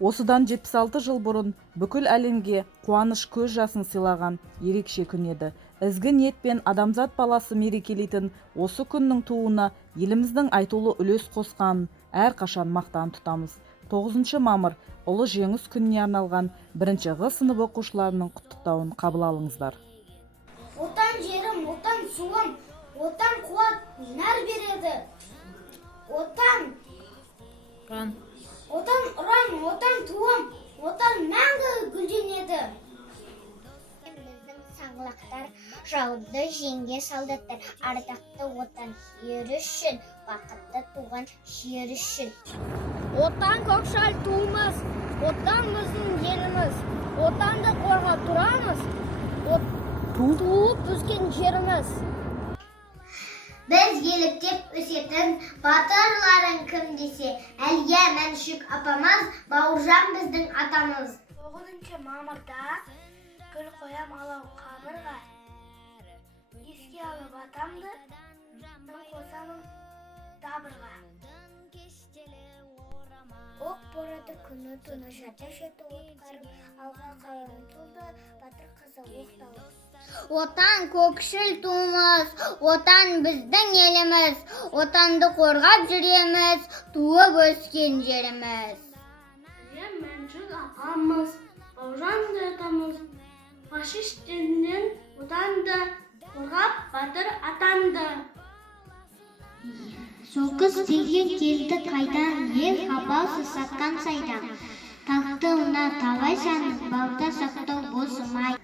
Осыдан 76 жыл бұрын бүкіл әлемге қуаныш көз жасын сыйлаған ерекше күн еді. Ізгі ниетпен адамзат баласы мерекелейтін осы күннің туына еліміздің айтулы үлес қосқанын әрқашан мақтан тұтамыз. 9 мамыр ұлы жеңіс күніне арналған 1-ғы сынып оқушыларының құттықтауын қабыл алыңыздар. Отан жерім, отан суым, отан қуат нәр береді. Отан ұран, отан туым, отан мәңгі гүлденеді. Біздің саңлақтар жауды жеңге солдаттар, ардақты отан ері үшін, бақытты туған жер үшін. Отан көкшіл туымыз, отан біздің еліміз, отанды қорғап тұрамыз, туып өскен жеріміз. Біз еліктеп өсетін батырларың кім десе, Әлия Мәншүк апамыз, Бауыржан біздің атамыз. 9 мамырда гүл қоям алау қабырға, еске алып атамды, қосамын дабырға. Оқ борады күні түні жата-жата отқарым, алға қарай ұмтылды батыр қызы оқталып. Отан көкшіл туымыз, отан біздің еліміз, отанды қорғап жүреміз, туып өскен жеріміз. Әлия Мәншүк апамыз, Бауыржан атамыз, фашистерден отанды қорғап батыр атанды. Соғыс деген келді қайдан, ел хабасы сатқан сайдан. Тақты мына талай санын, балта сақтау босымай.